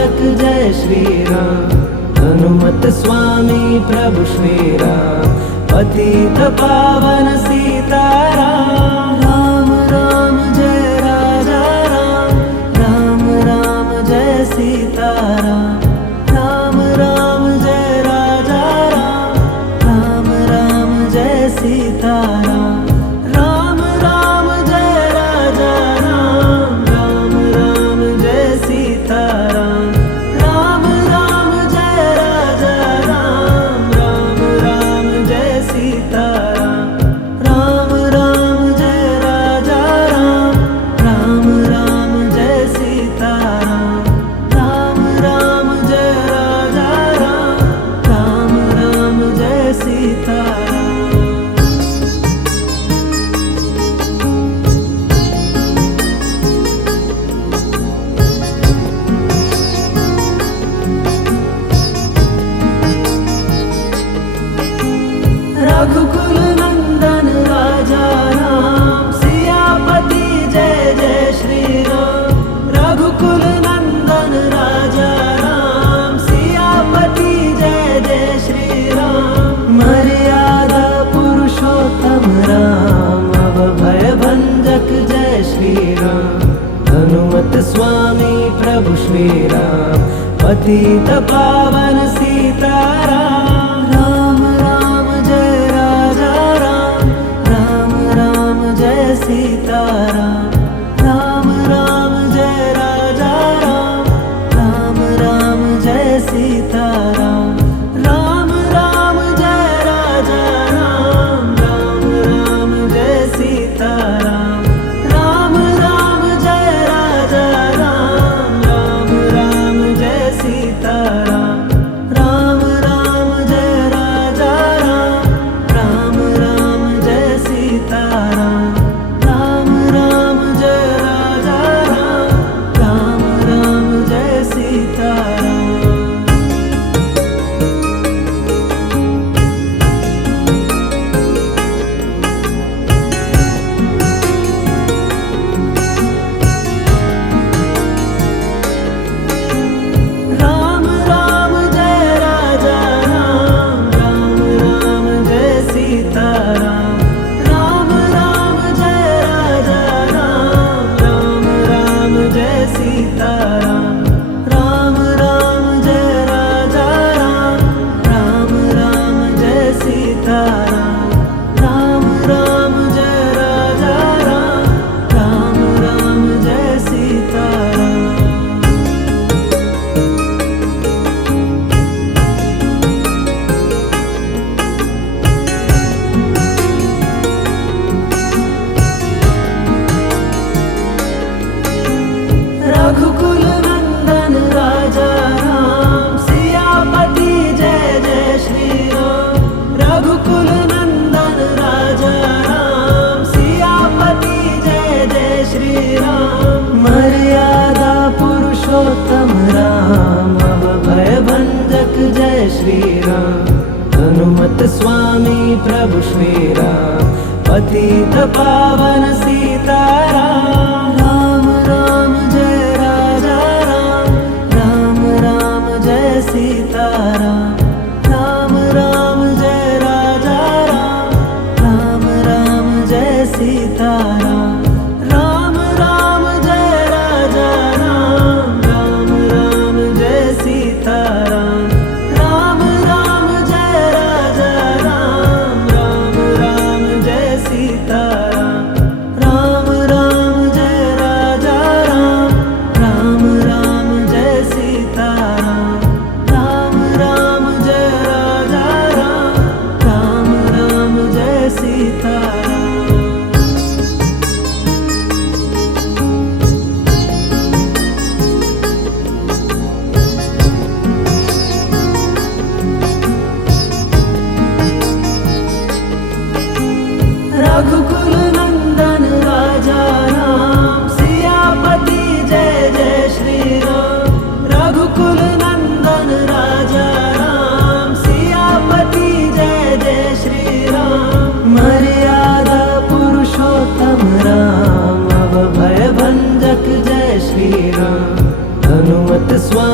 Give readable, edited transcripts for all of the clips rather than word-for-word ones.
भंजक जय श्री राम। हनुमत स्वामी प्रभु श्री राम, पतित पावन सीताराम। राम राम जय राजा राम, राम राम जय सीताराम। राम राम जय राजा राम, राम राम जय सीताराम। राम राम जय राजा राम, राम राम जय सीताराम। राम राम जय राजा राम, राम राम जय सीताराम। राम राम जय राजा राम, राम राम जय सीताराम। राम राम जय राजा राम, राम राम जय सीताराम। रघुकुल नंदन राजा राम, सियापति जय जय श्री राम। रघुकुल नंदन राजा राम, सियापति जय जय श्री राम। मर्यादा पुरुषोत्तम राम, अभय भंजक जय श्री राम। हनुमत स्वामी प्रभु श्री राम, पतित पावन सीताराम। राम राम जय राजा राम, राम राम जय सीताराम। राम राम जय राजा राम, राम राम जय सीताराम। राम राम जय राजा राम, राम राम जय सीताराम। राम राम जय राजा राम, राम राम जय सीताराम। राम राम जय राजा राम, राम राम जय सीताराम। राम राम जय राजा राम, राम राम जय सीताराम। राम राम जय राजा राम, राम राम जय सीताराम। राम राम जय राजा राम, राम राम जय सीताराम। राम राम जय राजा राम, राम राम जय सीताराम। राम राम जय राजा राम, राम राम जय सीताराम। रघुकुल नंदन राजा राम, सियापति जय जय श्री राम। रघुकुल नंदन राजा राम, सियापति जय जय श्री राम। मर्यादा पुरुषोत्तम राम, अभय भंजक जय श्री राम। हनुमत स्वामी प्रभु श्री राम, पतित पावन सीताराम। राम राम जय राजा राम, राम राम जय सीताराम। राम राम जय राजा राम, राम राम जय सीताराम। राम राम जय राजा राम, राम राम जय सीताराम। राम राम जय राजा राम, राम राम जय सीताराम। राम राम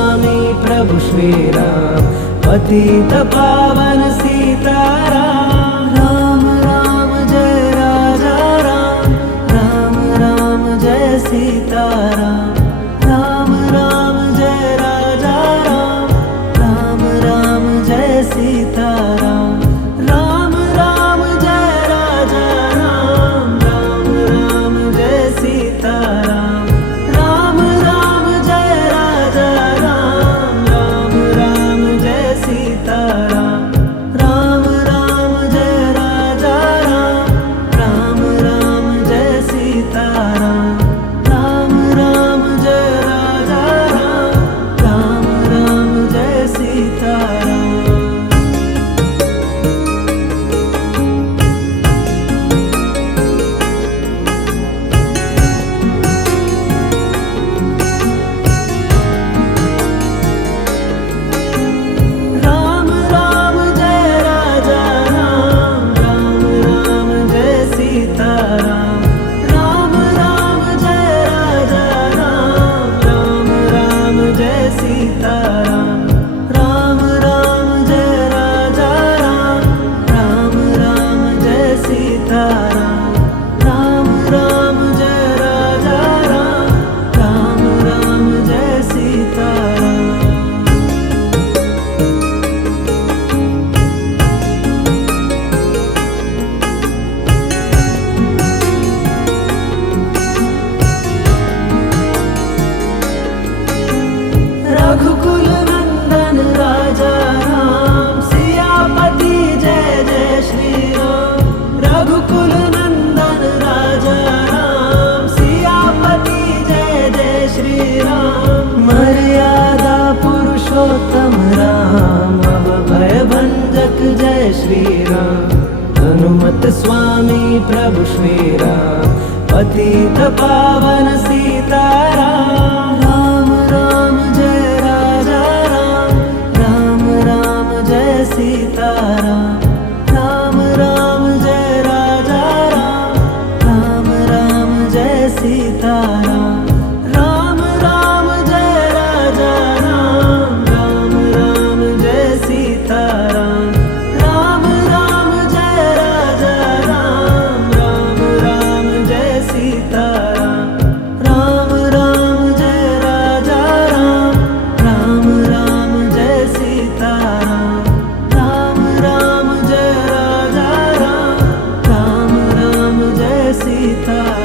स्वामी प्रभु श्रीराम पतित पावन सीताराम। राम राम जय राजा राम, राम राम जय सीताराम। राम राम जय राजा राम, राम राम जय सीताराम। राम राम जय राजा राम, राम राम जय सीताराम। राम राम जय राजा राम, राम राम जय सीताराम। राम राम जय राजा राम, राम राम जय सीताराम। राम राम जय राजा राम, राम राम जय सीताराम। राम राम जय राजा राम, राम राम जय सीताराम। राम राम जय राजा राम, राम राम जय सीताराम। राम राम जय राजा राम, राम राम जय सीताराम। राम राम जय राजा राम, राम राम जय सीताराम। रघुकुल नंदन राजा राम, सियापति जय जय श्री राम। रघुकुल नंदन राजा राम, सियापति जय जय श्री राम। मर्यादा पुरुषोत्तम राम, अभय भंजक जय श्री राम। हनुमत स्वामी प्रभु श्री राम पतित पावन सीताराम। राम राम जय राजा राम, राम राम जय सीताराम। राम राम जय राजा राम, राम राम जय सीताराम। राम राम जय राजा राम, राम राम जय सीताराम। राम राम जय राजा राम, राम राम जय सीताराम। राम राम जय राजा राम, राम राम जय सीताराम। राम राम जय राजा राम, राम राम जय सीताराम।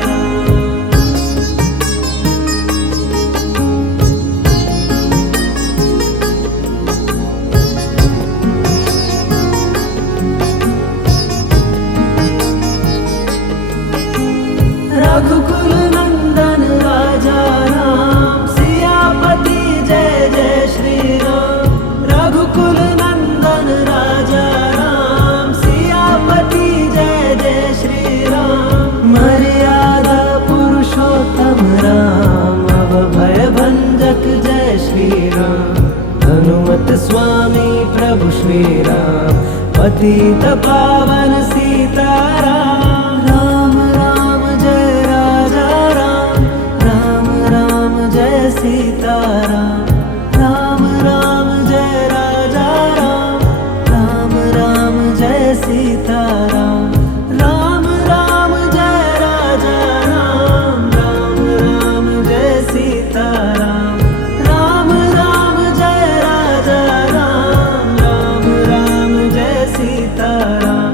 रघुकुल नंदन राजा राम, सियापति जय जय श्री राम। रघुकुल नंदन राजा राम, सियापति जय जय श्री राम। मर्यादा पुरुषोत्तम राम, अभय भंजक जय श्री राम। हनुमत स्वामी प्रभु श्री राम पतित पावन सीताराम। राम राम जय राजा राम, राम राम जय सीताराम। राम राम जय राजा राम, राम राम जय सीताराम। राम राम जय राजा राम, राम राम जय सीताराम। राम राम जय राजा राम, राम राम जय सीताराम।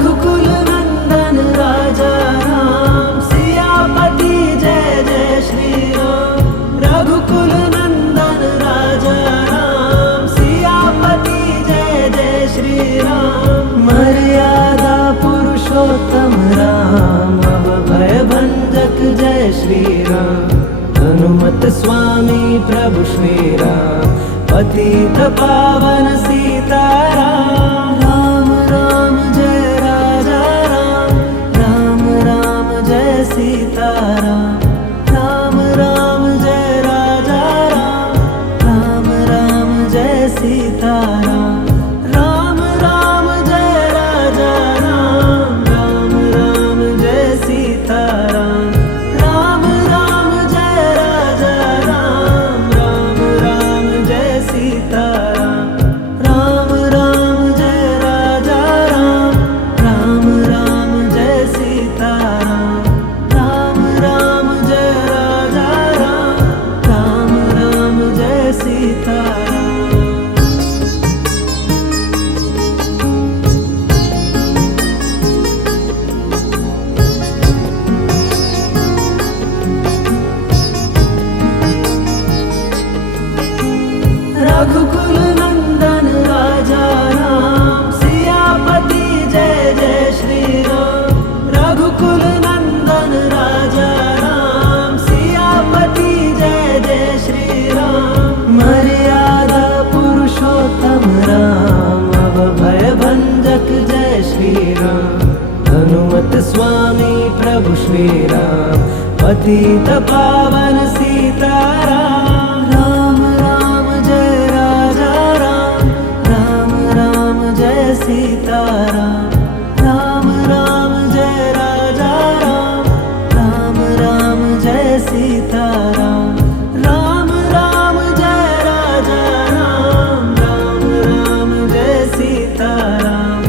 रघुकुल नंदन राजा राम, सियापति जय जय श्री राम। रघुकुल नंदन राजा राम, सियापति जय जय श्री राम। मर्यादा पुरुषोत्तम राम, अभय भंजक जय श्री राम। हनुमत स्वामी प्रभु श्री राम, पतित पावन सीताराम। राम राम जय राजा राम, राम राम जय सीताराम। राम राम जय राजा राम, राम राम जय सीताराम। राम राम जय राजा राम, राम राम जय सीताराम। राम राम जय राजा राम, राम राम जय सीताराम। राम राम जय राजा राम, राम राम जय सीताराम। राम राम जय राजा राम, राम राम जय सीताराम। रघुकुल नंदन राजा राम, सियापति जय जय श्री राम। रघुकुल नंदन राजा राम, सियापति जय जय श्री राम। मर्यादा पुरुषोत्तम राम, अभय भंजक जय श्री राम। हनुमत स्वामी प्रभु श्री राम, पतित पावन सीताराम। राम राम जय राजा राम, राम राम जय सीताराम। राम राम जय राजा राम, राम राम जय सीताराम। राम राम जय राजा राम, राम राम जय सीताराम।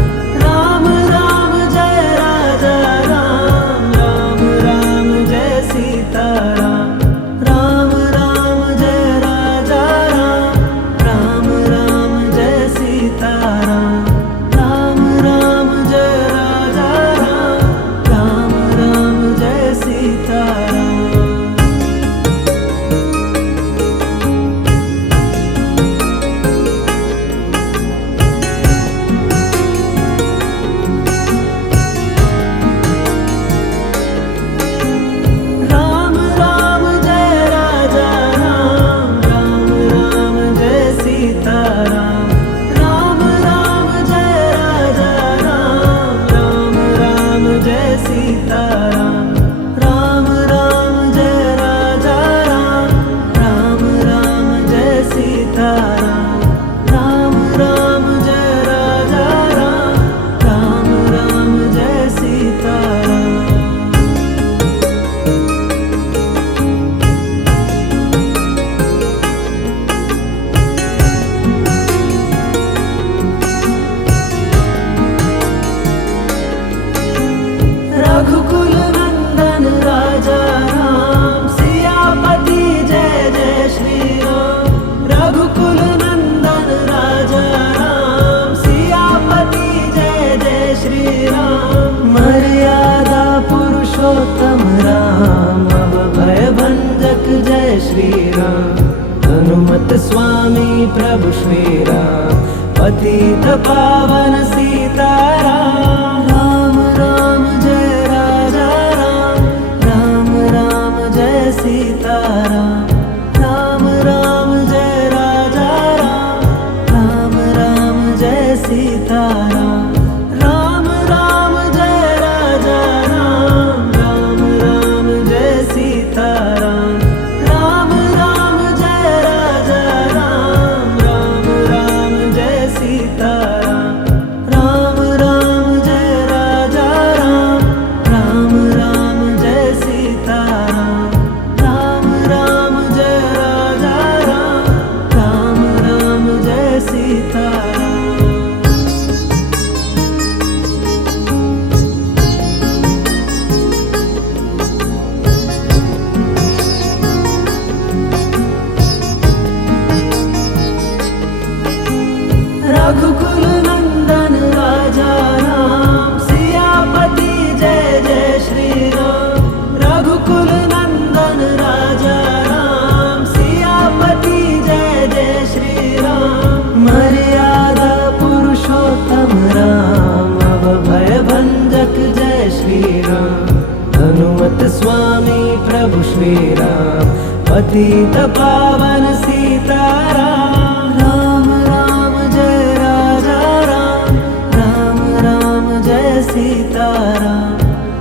राम राम जय राजा राम, राम राम जय सीताराम। राम राम जय राजा राम, राम राम जय सीताराम। राम राम जय राजा राम, राम राम जय सीताराम। राम राम जय राजा राम, राम राम जय सीताराम। राम राम जय राजा राम, राम राम जय सीताराम। राम राम जय राजा राम, राम राम जय सीताराम। राम राम जय राजा राम, राम राम जय सीताराम। रघुकुल नंदन राजा राम, सियापति जय जय श्री राम। रघुकुल नंदन राजा राम, सियापति जय जय श्री राम। मर्यादा पुरुषोत्तम राम, अभय भंजक जय श्री राम। हनुमत स्वामी प्रभु श्री राम, पतित पावन सीताराम। राम राम जय राजा राम, राम राम जय सीताराम। राम राम जय राजा राम, राम राम जय सीताराम। राम राम जय राजा राम, राम राम जय सीताराम। राम राम जय राजा राम, राम राम जय सीताराम। स्वामी प्रभु श्रीराम पतित पावन सीताराम। राम राम जय राजा राम, राम राम जय सीताराम।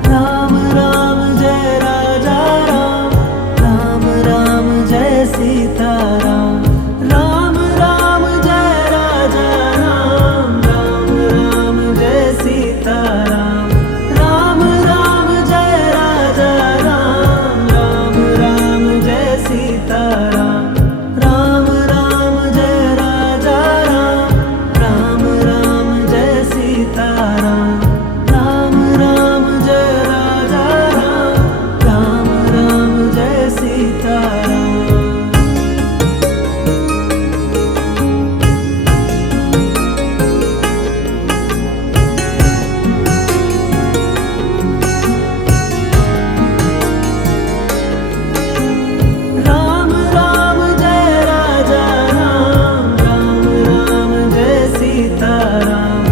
राम राम जय राजा राम, राम राम जय सीताराम। राम राम जय राजा राम, राम राम जय सीताराम। राम राम जय राजा राम, राम राम जय सीताराम। राम राम जय राजा राम, राम राम जय सीताराम। राम राम जय राजा राम, राम राम जय सीताराम। राम राम जय राजा राम, राम राम जय सीताराम।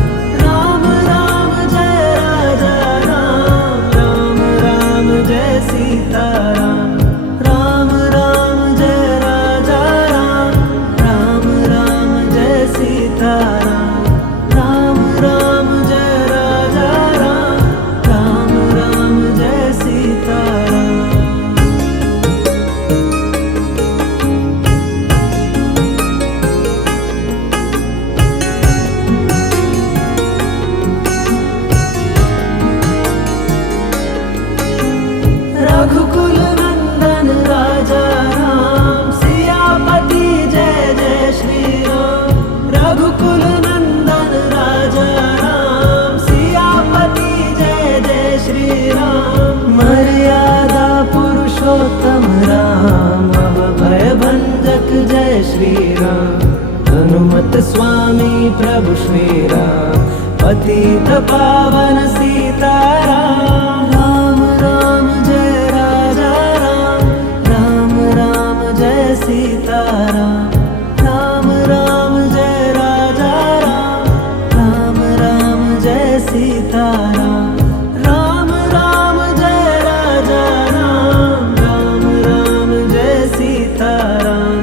राम राम जय राजा राम, राम राम जय सीताराम। राम राम जय राजा राम, राम राम जय सीताराम। राम राम जय राजा राम, राम राम जय सीताराम। रघुकुल नंदन राजा राम, सियापति जय जय श्री राम। रघुकुल नंदन राजा राम, सियापति जय जय श्री राम। मर्यादा पुरुषोत्तम राम, अभय भंजक जय श्री राम। हनुमत स्वामी प्रभु श्री राम पतित पावन सीताराम। राम राम जय राजा राम, राम राम जय सीताराम। राम राम जय राजा राम, राम राम जय सीताराम। राम राम जय राजा राम, राम राम जय सीताराम।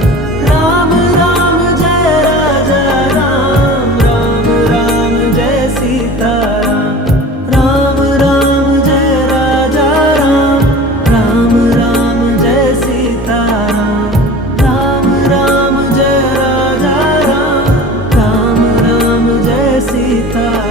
राम राम जय राजा राम, राम राम जय सीताराम। राम राम जय राजा राम, राम राम जय सीताराम। राम राम जय राजा राम, राम राम जय सीताराम।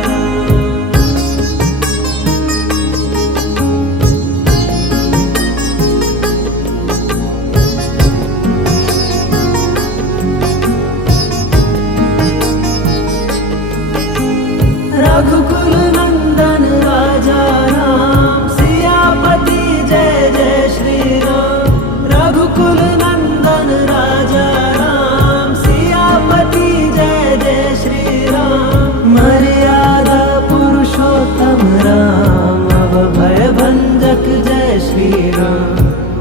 रघुकुल नंदन राजा राम, सियापति जय जय श्री राम। रघुकुल नंदन राजा राम, सियापति जय जय श्री राम। मर्यादा पुरुषोत्तम राम, अभय भंजक जय श्री राम।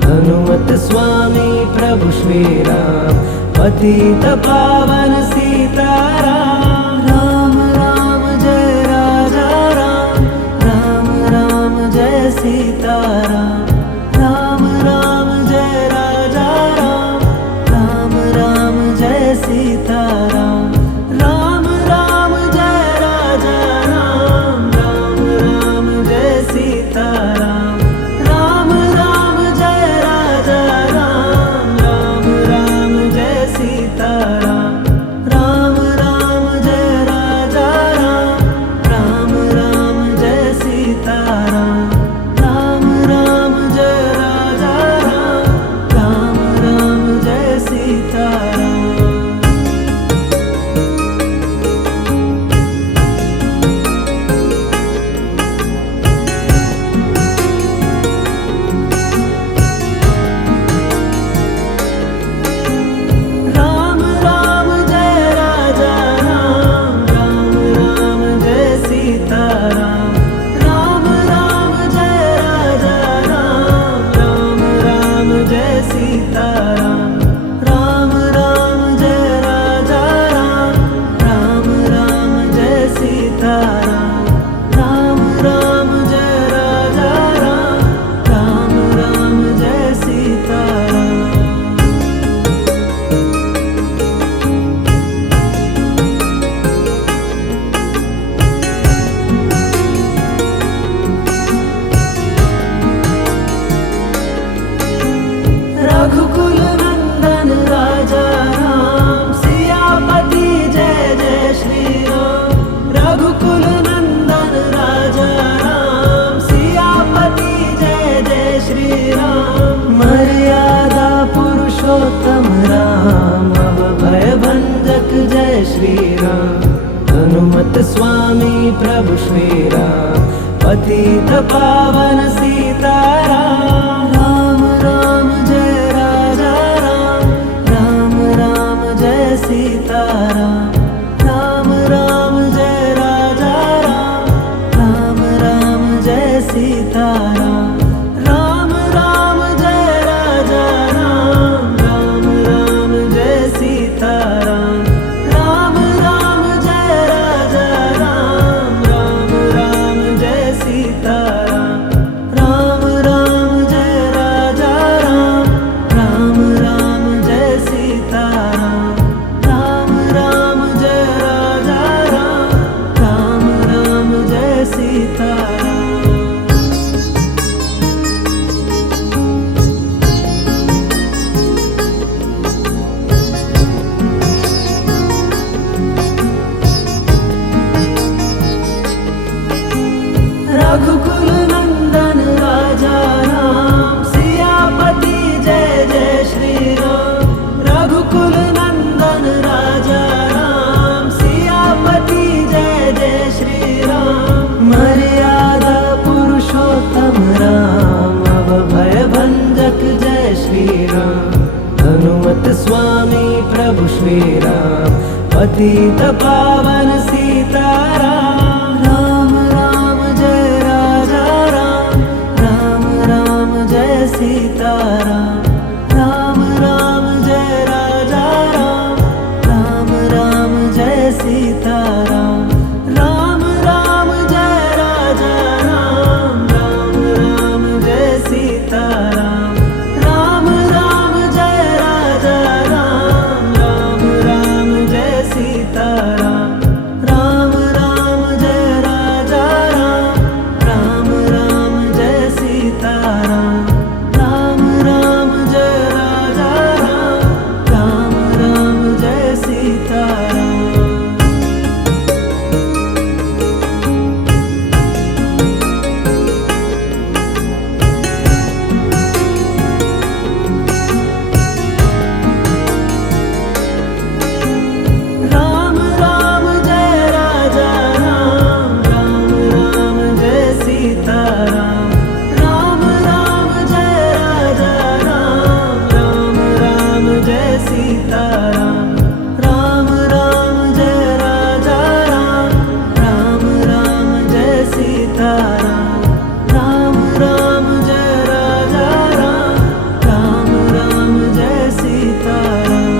हनुमत स्वामी प्रभु श्री राम पतित पावन सीताराम। राम राम जय राजा राम, राम राम जय सीताराम। राम राम जय राजा राम, राम राम जय सीताराम। राम राम जय राजा राम, राम राम जय सीताराम। राम राम जय राजा राम, राम राम जय सीताराम। राम राम जय राजा राम, राम राम जय सीताराम। राम राम जय राजा राम, राम राम जय सीताराम। राम राम जय राजा राम, राम राम जय सीताराम। राम राम जय राजा राम, राम राम जय सीताराम। राम राम जय राजा राम, राम राम जय सीताराम। राम राम जय राजा राम, राम राम स्वामी प्रभु श्री राम, पतित पावन सीताराम। राम राम जय राजा राम, राम राम जय सीताराम। राम राम जय राजा राम, राम राम जय सीताराम। राम राम जय राजा राम, राम राम जय सीताराम। राम राम जय राजा राम, राम राम जय सीताराम। राम राम जय राजा राम, राम राम जय सीताराम। राम राम जय राजा राम, राम राम जय सीताराम। रघुकुल नंदन राजा राम, सियापति जय जय श्री राम। रघुकुल नंदन राजा राम, सियापति जय जय श्री राम। मर्यादा पुरुषोत्तम राम, अभय भंजक जय श्री राम। हनुमत स्वामी प्रभु श्री राम, पतित पावन सीताराम। राम राम जय राजा राम, राम राम जय सीताराम। राम राम जय राजा राम, राम राम जय सीताराम। राम राम जय राजा राम, राम राम जय सीताराम। राम राम जय राजा राम, राम राम जय सीताराम। राम राम जय राजा राम, राम राम जय सीताराम। राम राम जय राजा राम, राम राम जय सीताराम। राम राम जय राजा राम, राम राम जय सीताराम। राम राम जय राजा राम, राम राम जय सीताराम। राम राम जय राजा राम, राम राम जय सीताराम। राम राम जय राजा राम, राम राम जय सीताराम।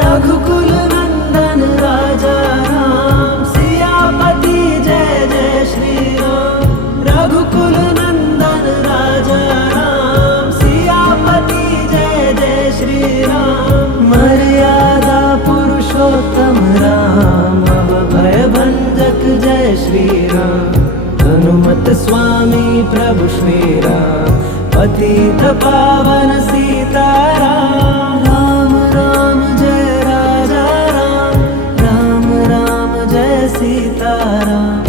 रघुकुल नंदन राजा राम, सियापति जय जय श्री राम। रघुकुल नंदन राजा राम, सियापति जय जय श्री राम। मर्यादा पुरुषोत्तम राम, अभय भंजक जय श्री राम। हनुमत स्वामी प्रभु श्री राम, पतित पावन सीताराम। राम राम जय राजा राम, राम राम जय सीताराम।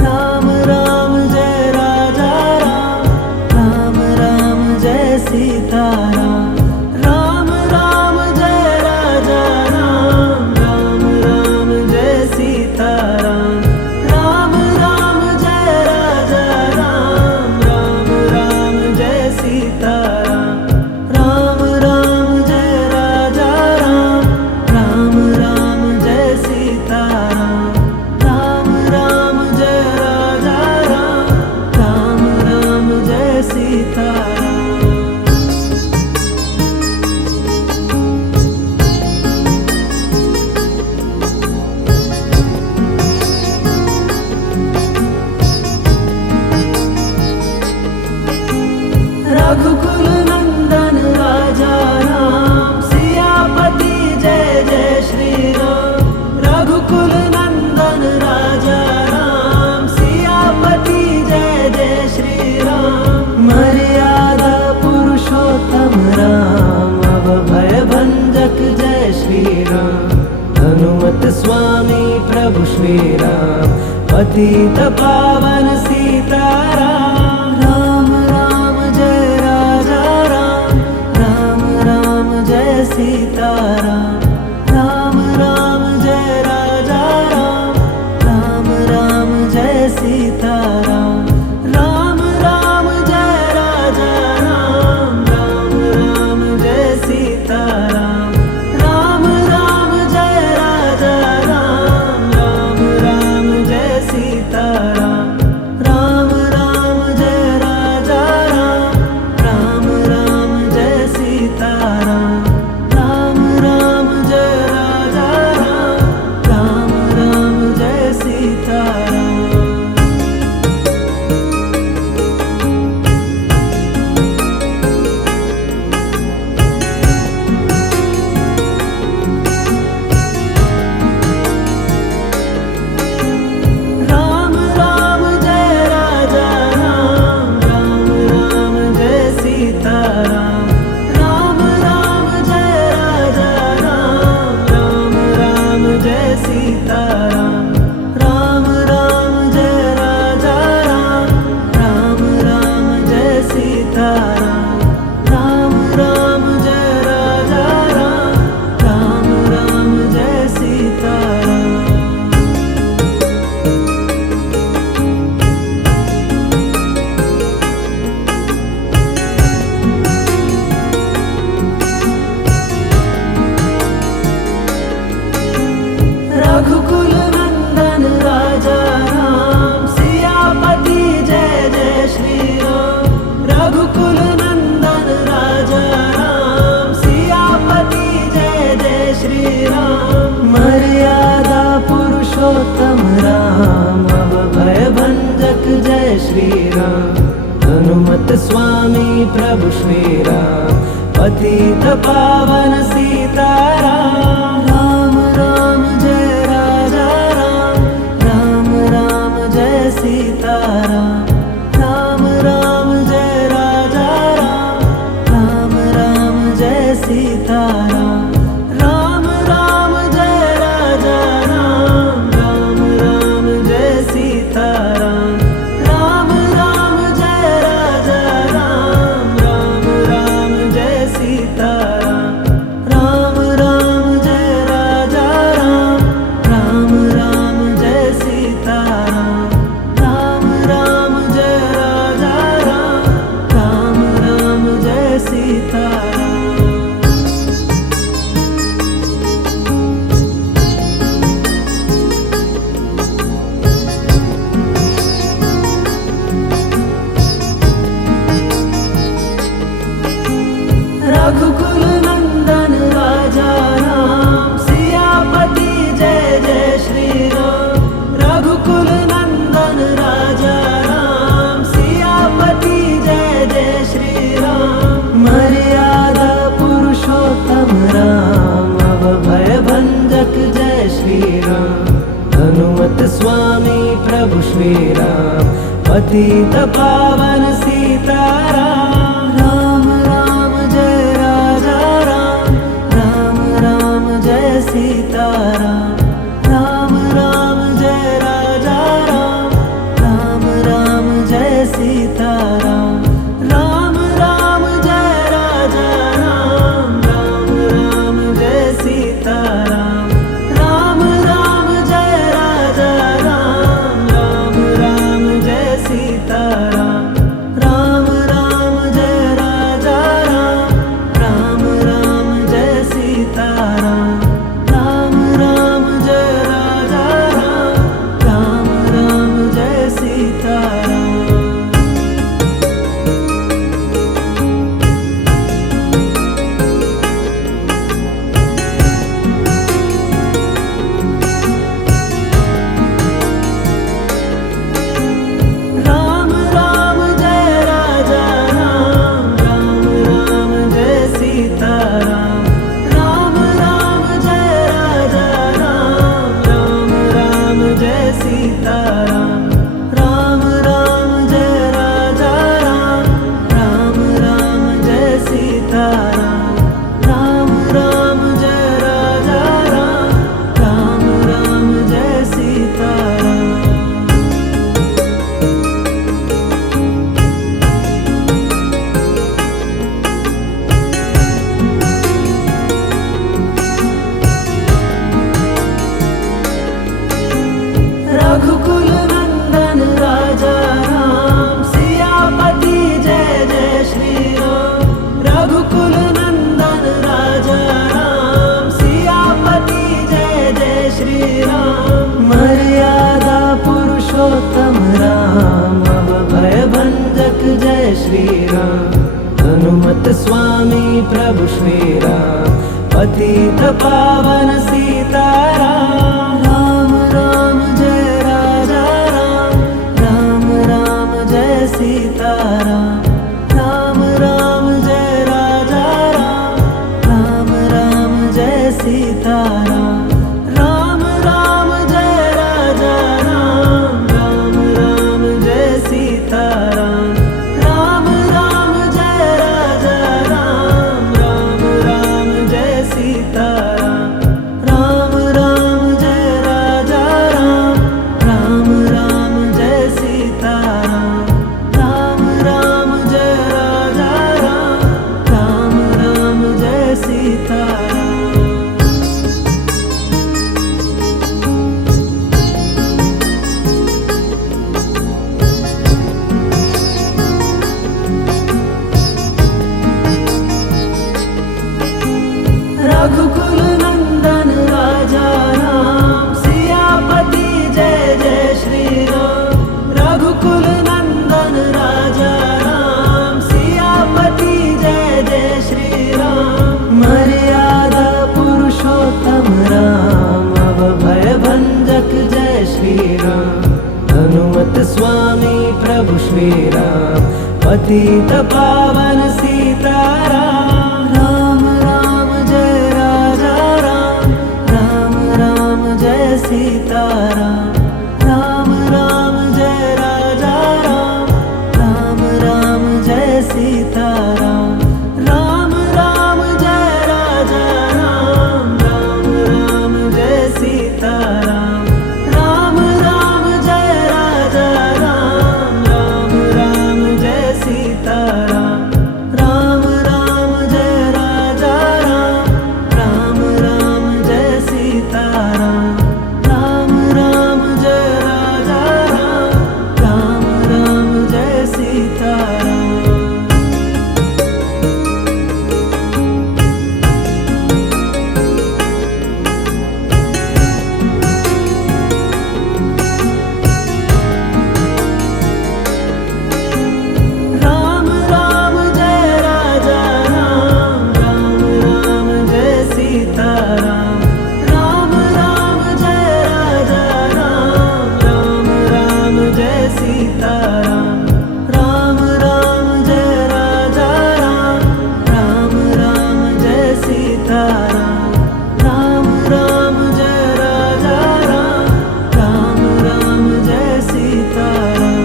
राम राम जय राजा राम, राम राम जय सीताराम। राम राम जय राजा राम, राम राम जय सीताराम। राम राम जय राजा राम, राम राम जय सीताराम। राम राम जय राजा राम, राम राम जय सीताराम। राम राम जय राजा राम, राम राम जय सीताराम। रघुकुल नंदन राजा राम, सियापति जय जय श्री राम। रघुकुल नंदन राजा राम, सियापति जय जय श्री राम। मर्यादा पुरुषोत्तम राम, अभय भंजक जय श्री राम। हनुमत स्वामी प्रभु श्री राम, पतित पावन श्रीराम। हनुमत स्वामी प्रभु श्रीराम, पतित पावन सीताराम। राम राम जय राजा राम, राम राम जय सीताराम। राम राम जय राजा राम, राम राम जय सीताराम। राम राम जय राजा राम, राम राम जय सीताराम। राम राम जय राजा राम, राम राम जय सीताराम। राम राम जय राजा राम, राम राम जय सीताराम। राम राम जय राजा राम, राम राम जय सीताराम। रघुकुल नंदन राजा राम, सियापति जय जय श्री राम। रघुकुल नंदन राजा राम, सियापति जय जय श्री राम। मर्यादा पुरुषोत्तम राम, अभय भंजक जय श्री राम। हनुमत स्वामी प्रभु श्री राम, पतित पावन सीताराम। राम राम जय राजा राम, राम राम जय सीताराम। राम राम जय राजा राम, राम राम जय सीताराम। राम राम जय राजा राम, राम राम जय सीताराम। राम राम जय राजा राम, राम राम जय सीताराम। राम राम जय राजा राम, राम राम जय सीताराम। राम राम जय राजा राम, राम राम जय सीताराम। राम राम जय राजा राम, राम राम जय सीताराम। राम राम जय राजा राम, राम राम जय सीताराम। राम राम जय राजा राम, राम राम जय सीताराम। राम राम जय राजा राम, राम राम जय सीताराम। रघुकुल नंदन राजा राम, सियापति जय जय श्री राम। रघुकुल नंदन राजा राम, सियापति जय जय श्री राम। मर्यादा पुरुषोत्तम राम, अभय भंजक जय श्री राम। हनुमत स्वामी प्रभु श्री राम, पतित पावन सीताराम। राम राम जय राजा राम, राम राम जय सीताराम। राम राम जय राजा राम, राम राम जय सीताराम। राम राम जय राजा राम, राम राम जय सीताराम। राम राम जय राजा राम, राम राम जय सीताराम। राम राम जय राजा राम, राम राम जय सीताराम। राम राम श्री राम पतित पावन सीताराम। राम राम जय राजा राम, राम राम जय सीताराम। राम राम जय राजा राम, राम राम जय सीताराम। राम राम जय राजा राम, राम राम जय सीताराम। राम राम जय राजा राम, राम राम जय सीताराम। राम राम जय राजा राम, राम राम जय सीताराम। राम राम जय राजा राम, राम राम जय सीताराम। राम राम जय राजा राम, राम राम जय सीताराम। राम राम जय राजा राम, राम राम जय सीताराम। राम राम जय राजा राम, राम राम जय सीताराम। राम राम जय राजा राम, राम राम जय सीताराम।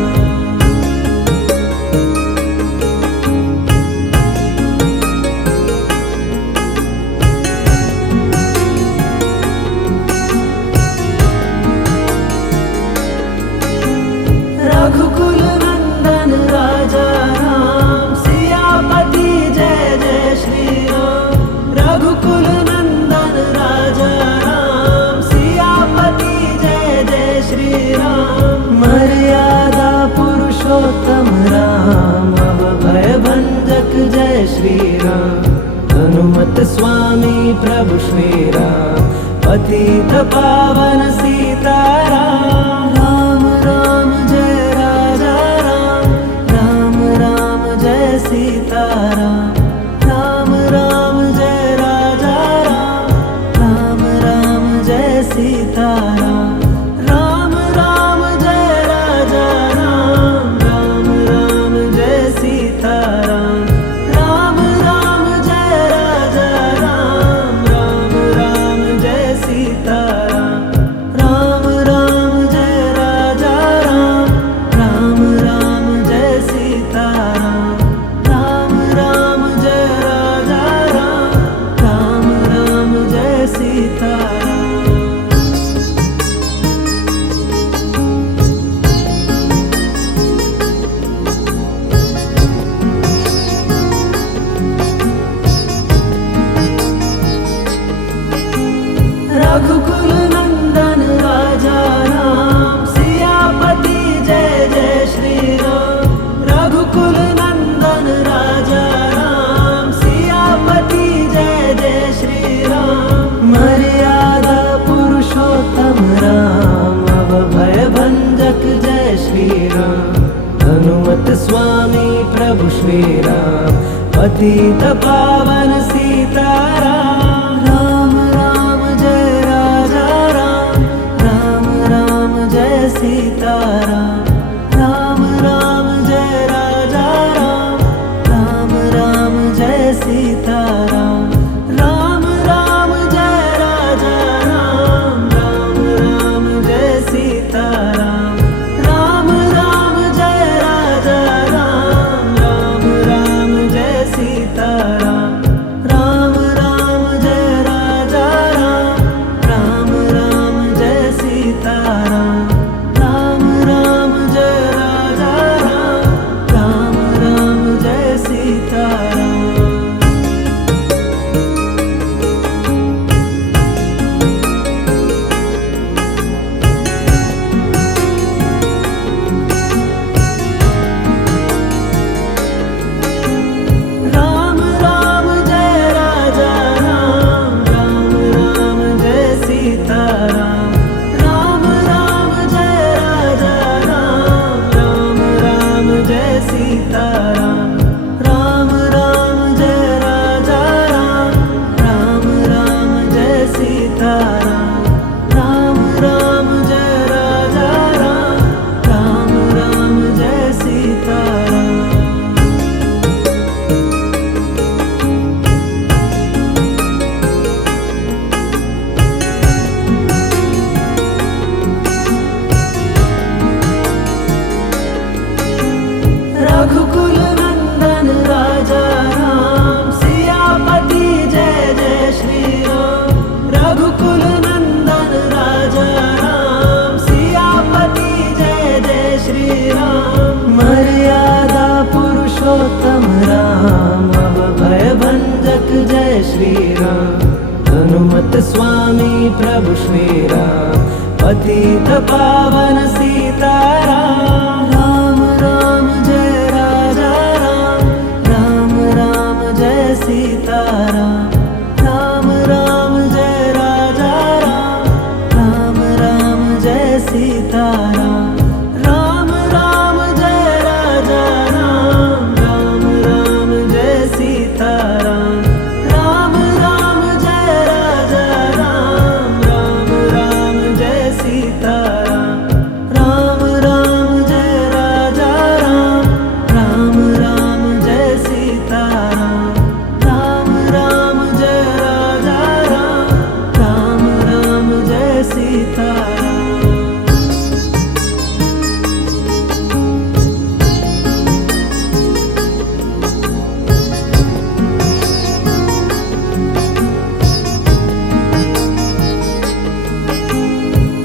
रघुकुल नंदन राजा राम, सियापति जय जय श्री राम। रघुकुल नंदन राजा राम, सियापति जय जय श्री राम। मर्यादा पुरुषोत्तम राम, अभय भंजक जय श्री राम। हनुमत स्वामी प्रभु श्री राम, पतित पावन सीताराम। राम राम जय राजा राम, राम राम जय सीताराम। राम राम जय राजा राम, राम राम जय सीताराम। राम राम जय राजा राम, राम राम जय सीताराम। राम राम जय राजा राम, राम राम जय सीताराम। राम राम जय राजा राम, राम राम जय सीताराम। राम राम जय राजा राम, राम राम जय सीताराम। रघुकुल नंदन राजा राम, सियापति जय जय श्री राम। रघुकुल नंदन राजा राम, सियापति जय जय श्री राम। मर्यादा पुरुषोत्तम राम, अभय भंजक जय श्री राम। हनुमत स्वामी प्रभु श्री राम, पतित पावन सीताराम। राम राम जय राजा राम, राम राम जय सीताराम। राम राम जय राजा राम, राम राम जय सीताराम। राम राम जय राजा राम, राम राम जय सीताराम। राम राम जय राजा राम, राम राम जय सीताराम। राम राम पतित पावन सीताराम। राम राम जय राजा राम, राम राम जय सीताराम। राम राम जय राजा राम, राम राम जय सीताराम। राम राम जय राजा राम, राम राम जय सीताराम। राम राम जय राजा राम, राम राम जय सीताराम। राम राम जय राजा राम, राम राम जय सीताराम। राम राम जय राजा राम, राम राम जय सीताराम।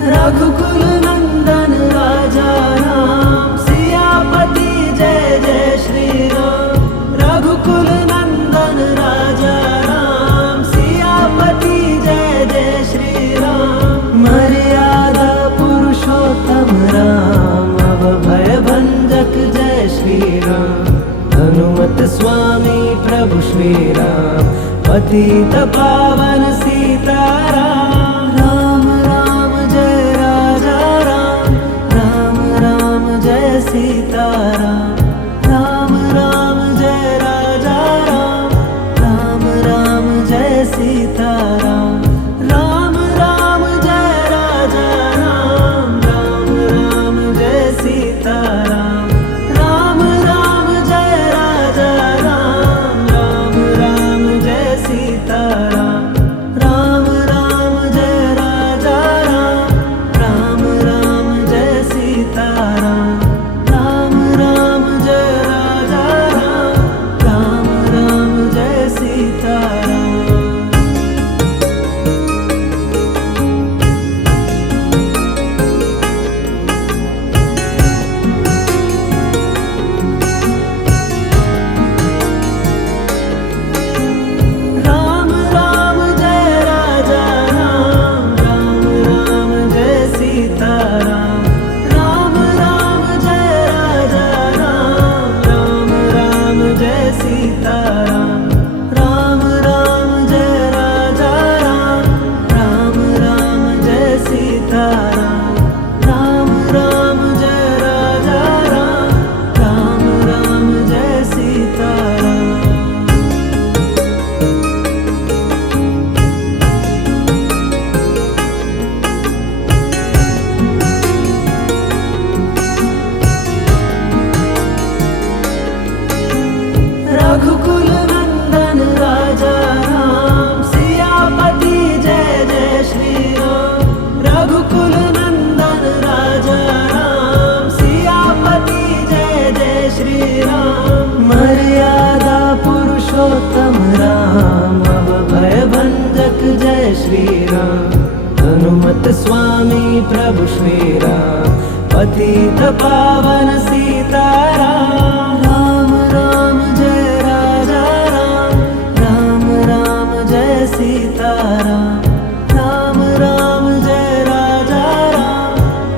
रघुकुल नंदन राजा राम, सियापति जय जय श्री राम। रघुकुल नंदन राजा राम, सियापति जय जय श्री राम। मर्यादा पुरुषोत्तम राम, अभय भंजक जय श्री राम। हनुमत स्वामी प्रभु श्री राम, पतित पावन सीताराम। राम राम जय राजा राम, राम राम जय सीताराम। राम राम जय राजा राम, राम राम जय सीताराम। राम राम जय राजा राम, राम राम जय सीताराम। राम राम जय राजा राम, राम राम जय सीताराम। राम राम जय राजा राम, राम राम जय सीताराम। राम राम जय राजा राम, राम राम जय सीताराम। राम राम जय राजा राम, राम राम जय सीताराम। राम राम जय राजा राम, राम राम जय सीताराम। राम राम जय राजा राम, राम राम जय सीताराम। राम राम जय राजा राम, राम राम जय सीताराम। रघुकुल नंदन राजा राम, सियापति जय जय श्री राम। रघुकुल नंदन राजा राम, सियापति जय जय श्री राम। मर्यादा पुरुषोत्तम राम, अभय भंजक जय श्री राम। हनुमत स्वामी प्रभु श्री राम, पतित पावन सीताराम। राम राम जय राजा राम, राम राम जय सीताराम। राम राम जय राजा राम,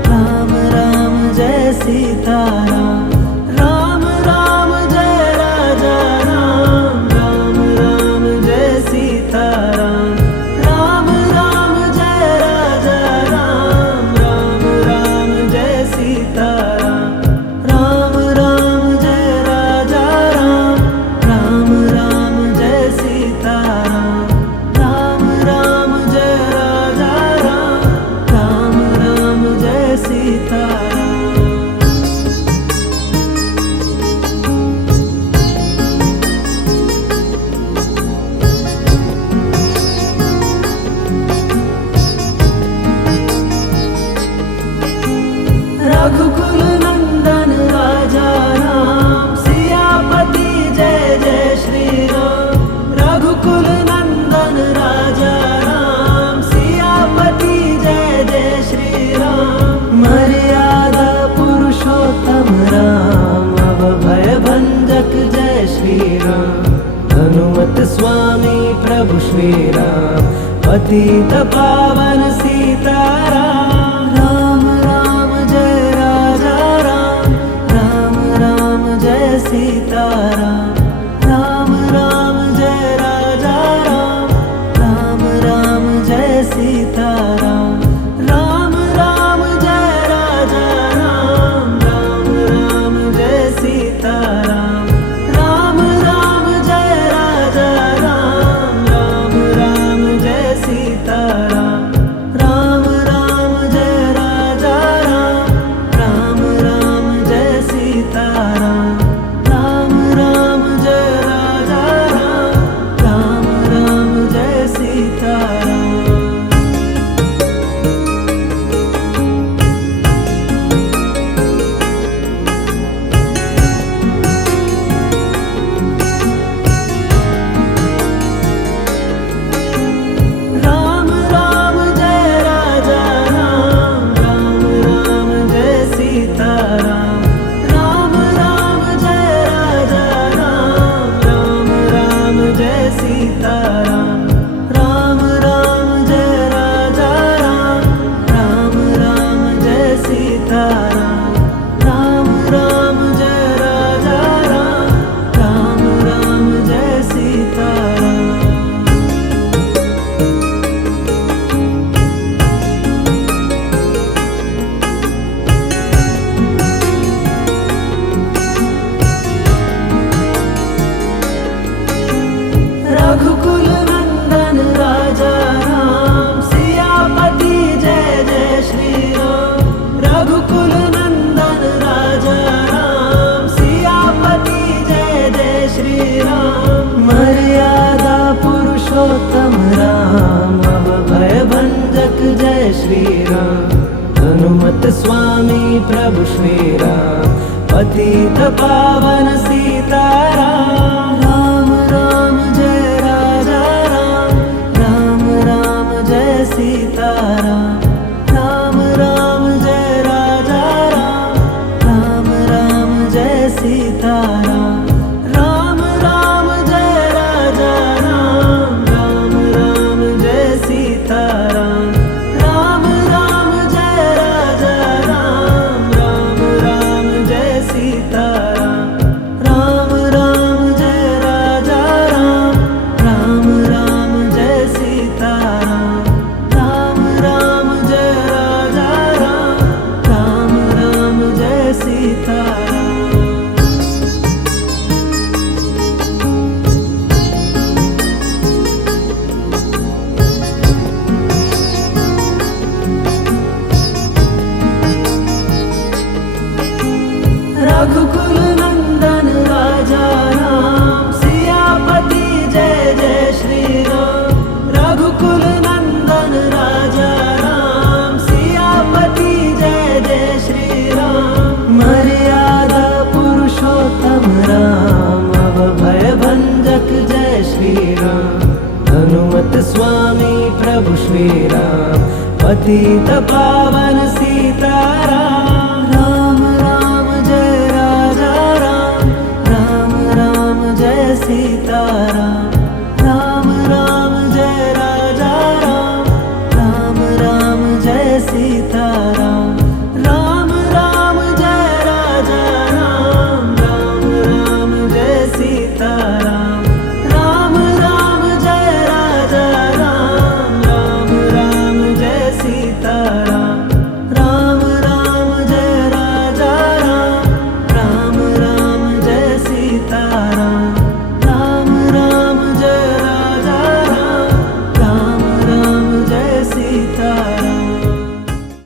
राम राम जय सीताराम। राम राम जय राजा राम, राम राम जय सीताराम। राम राम जय राजा राम, राम राम जय सीताराम। राम राम जय राजा राम, राम राम जय सीताराम। राम राम जय राजा राम, राम राम जय सीताराम। रघुकुल नंदन राजा राम, सियापति जय जय श्री राम। रघुकुल नंदन राजा राम, सियापति जय जय श्री राम। मर्यादा पुरुषोत्तम राम, अभय भंजक जय श्री राम। हनुमत स्वामी प्रभु श्री राम, पतित पावन सीताराम। राम सीताराम। राम राम जय राजा राम, राम राम जय सीताराम। राम राम जय राजा राम, राम राम जय सीताराम। राम राम जय राजा राम, राम राम जय सीताराम। राम राम जय राजा राम, राम राम जय सीताराम। राम राम जय राजा राम, राम राम जय सीताराम। राम राम जय राजा राम, राम राम जय सीताराम। राम राम जय राजा राम, राम राम जय सीताराम। राम राम जय राजा राम, राम राम जय सीताराम। राम राम जय राजा राम, राम राम जय सीताराम। रघुकुल नंदन राजा राम, सियापति जय जय श्री राम। रघुकुल नंदन राजा राम, सियापति जय जय श्री राम। मर्यादा पुरुषोत्तम राम, अभय भंजक जय श्री राम। हनुमत स्वामी प्रभु श्री राम, पतित पावन सीताराम। राम राम जय राजा राम, राम राम जय सीताराम। राम राम जय राजा राम, राम राम जय सीताराम। राम राम जय राजा राम, राम राम जय सीताराम। राम राम जय राजा राम, राम राम जय सीताराम। राम राम जय राजा राम, राम राम जय सीताराम। राम राम जय राजा राम, राम राम जय सीताराम। रघुकुल नंदन राजा राम, सियापति जय जय श्री राम। रघुकुल नंदन राजा राम, सियापति जय जय श्री राम। मर्यादा पुरुषोत्तम राम, अभय भंजक जय श्री राम। हनुमत स्वामी प्रभु श्री राम, पतित पावन सीताराम। राम राम जय राजा राम, राम राम जय सीताराम। राम राम जय राजा राम, राम राम जय सीताराम।